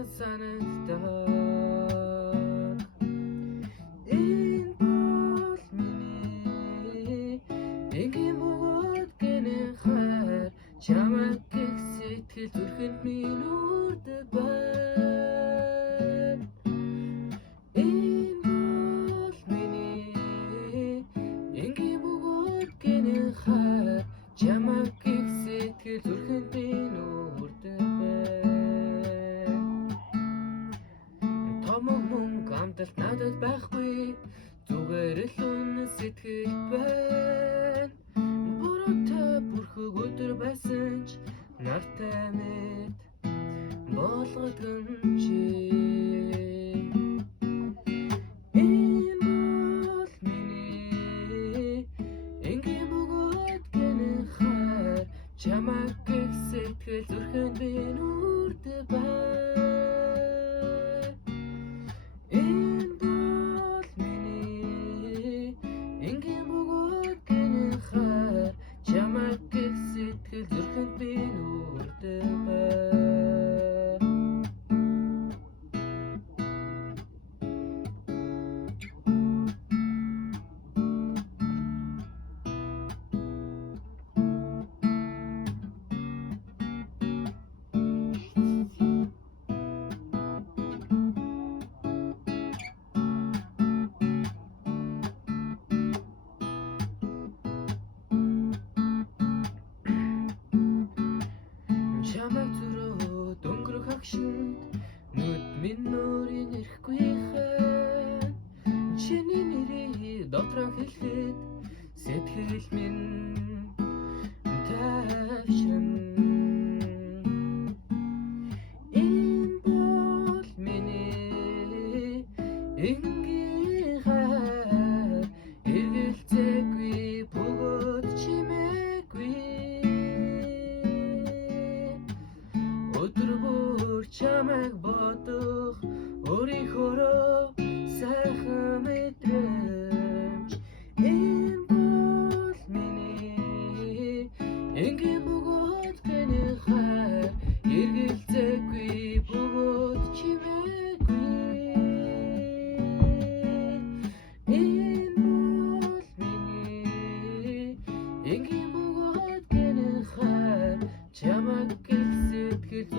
сайхан санагддаг. Энэ бол миний энгийн бөгөөд гэнэ хайр чамайг гэх сэтгэл зүрхэнд минь үрдэг байна. Энэ бол миний энгийн бөгөөд гэнэ хайр чамайг гэх сэтгэл зүрхэнд минь үрдэг байна. Томог мөнгө амталт надад байхгүй, зүгээр л үнэн сэтгэл байна. Буруутай бүрхэг өдөр байсан ч нартай мэд болгодгон чи. Энэ бол миний энгийн бөгөөд гэнэ хайр чамайг гэх сэтгэл зүрхэнд минь үрдэг байна. Энэ бол миний энгийн бөгөөд гэнэ хайр чамайг гэх сэтгэл зүрхэнд минь үрдэг байна. Чамайг зүрөө дөнгөрөх агшинд нүд минь нүрийн ирэхгүй хэн. Чиний нэрийг дотроо хэлэхэд сэтгэл минь тайвширна. Энэ бол миний энгийн хайр эргэлзээгүй бөгөөд чимээгүй. Өдөр бүр чамайг